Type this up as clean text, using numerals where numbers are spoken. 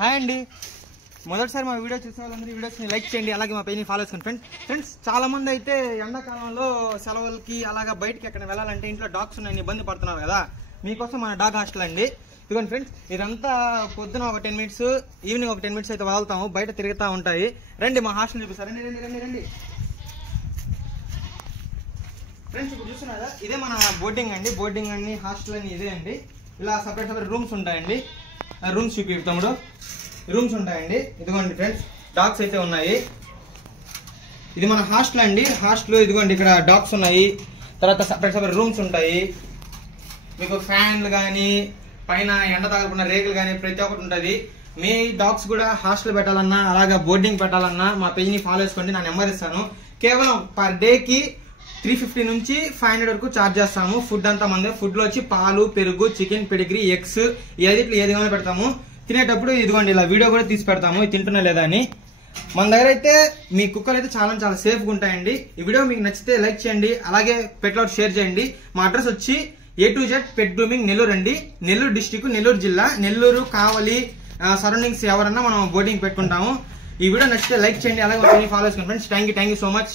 Hi అండి, మొదటిసారి మా వీడియో చూసే వాళ్ళందరూ వీడియోస్ని లైక్ చేయండి, అలాగే మా పేజ్ని ఫాలో చేసుకోండి ఫ్రెండ్స్. చాలా మంది అయితే ఎండాకాలంలో సెలవులకి అలాగా బయటకి ఎక్కడ వెళ్ళాలంటే ఇంట్లో డాగ్స్ ఉన్నాయని ఇబ్బంది పడుతున్నారు కదా. మీకోసం మన డాగ్ హాస్టల్ అండి. ఇదిగోండి ఫ్రెండ్స్, ఇదంతా పొద్దున ఒక 10 minutes, ఈవినింగ్ ఒక 10 minutes అయితే వదులుతాము, బయట తిరుగుతూ ఉంటాయి. రండి మా హాస్టల్ చూపిస్తారు, రండి రండి రండి రండి ఫ్రెండ్స్. ఇప్పుడు చూస్తున్నారా, ఇదే మన బోర్డింగ్ అండి. బోర్డింగ్ అన్ని హాస్టల్ అని ఇదే అండి. ఇలా సపరేట్ సపరేట్ రూమ్స్ ఉంటాయండి. రూమ్స్ చూపిస్తాము, రూమ్స్ ఉంటాయండి. ఇదిగోండి ఫ్రెండ్స్, డాగ్స్ అయితే ఉన్నాయి. ఇది మన హాస్టల్ అండి. హాస్టల్ ఇదిగోండి, ఇక్కడ డాగ్స్ ఉన్నాయి. తర్వాత సపరేట్ సపరేట్ రూమ్స్ ఉంటాయి. మీకు ఫ్యాన్లు కానీ పైన ఎండ తగలకుండా రేకులు కానీ ప్రతి ఒక్కటి ఉంటుంది. మీ డాగ్స్ కూడా హాస్టల్ పెట్టాలన్నా అలాగా బోర్డింగ్ పెట్టాలన్నా మా పేజ్ని ఫాలో చేసుకోండి. నా నెంబర్ ఇస్తాను. కేవలం పర్ డేకి 350 నుంచి 500 వరకు ఛార్జ్ చేస్తాము. ఫుడ్ అంతా మంది. ఫుడ్ లో వచ్చి పాలు, పెరుగు, చికెన్, పెడిగ్రీ, ఎగ్స్ ఏది కావాలో పెడతాము. తినేటప్పుడు ఇదిగోండి ఇలా వీడియో కూడా తీసి పెడతాము, ఇది తింటున్నా లేదా అని. మన దగ్గర అయితే మీ కుక్కలు అయితే చాలా చాలా సేఫ్గా ఉంటాయండి. ఈ వీడియో మీకు నచ్చితే లైక్ చేయండి, అలాగే పెట్లౌట్ షేర్ చేయండి. మా అడ్రస్ వచ్చి A to Z pet grooming Nellore అండి. నెల్లూరు డిస్టిక్, నెల్లూరు జిల్లా, నెల్లూరు కావలి సరౌండింగ్స్ ఎవరన్నా మనం బోర్డింగ్ పెట్టుకుంటాము. ఈ వీడియో నచ్చితే లైక్ చేయండి, అలాగే ఫాలో చేసుకోండి friends. Thank you so much.